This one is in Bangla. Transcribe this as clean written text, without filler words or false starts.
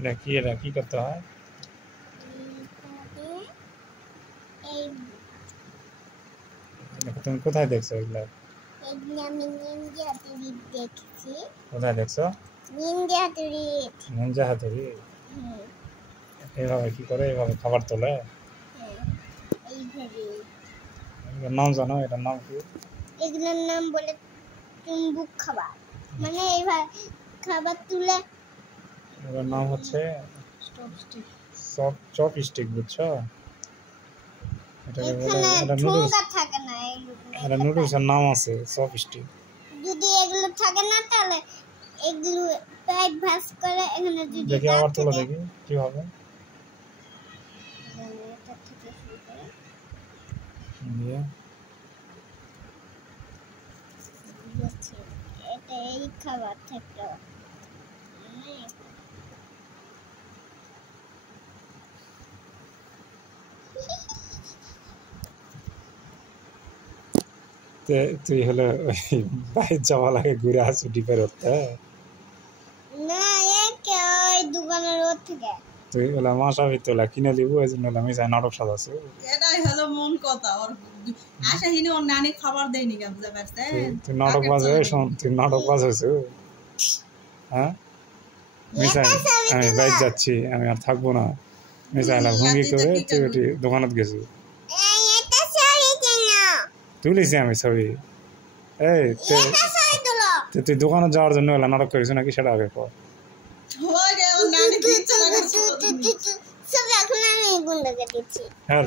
এটা কি করতে হয়? তুমি কোথায় দেখছো এগুলা? আমি নিনজা হাতুড়ি দেখছি। কোথায় দেখছো? নিনজা হাতুড়ি। নিনজা হাতুড়ি? এইভাবে কি করে? এইভাবে খাবার তোলে? এইভাবে। এটার নাম জানো? এটার নাম কি? এগুলোর নাম বলে চুম্বুক খাবার। মানে এইভাবে খাবার তুলে। এটার নাম হচ্ছে চপ স্টিক, বুঝছো? এখানে ঠুঙ্গা থাকে না। এটা নুডলসের নাম আছে চপ স্টিক। যদি এগুলো থাকে না তাহলে এগুলো পেট ভাঁজ করে এখানে যদি দেখি আবার তোলো দেখি কি হবে। এটা এই খাবার থেকে তুই হলো বাইরে যাওয়া লাগে ঘুরে আসু ডিপের হতে না, ওই দোকানের ওর থেকে তুই হলো মাসাবি তোলা কিনে দিব, এই জন্য আমি যাই নাটক সাজাচ্ছি। এটাই হলো মন কথা। ওর আশা হিনি ওর নানি খাবার দেয়নি কেন, বুঝতে পারছেন? তুই নাটক বাজে শোন, তুই নাটক বাজাইছ। হ্যাঁ মিসাই, আমি বাইরে যাচ্ছি, আমি আর থাকবো না। মিসাইলা ভঙ্গি করে তুই ওটি দোকানত গেছি। তুলিছি আমি ছবি। এই তুই দোকানে যাওয়ার জন্য হলো নাটক করেছিস নাকি সেটা আগে কর। সব এখন আমি গুন্ডাকে দিচ্ছি। হ্যাঁ।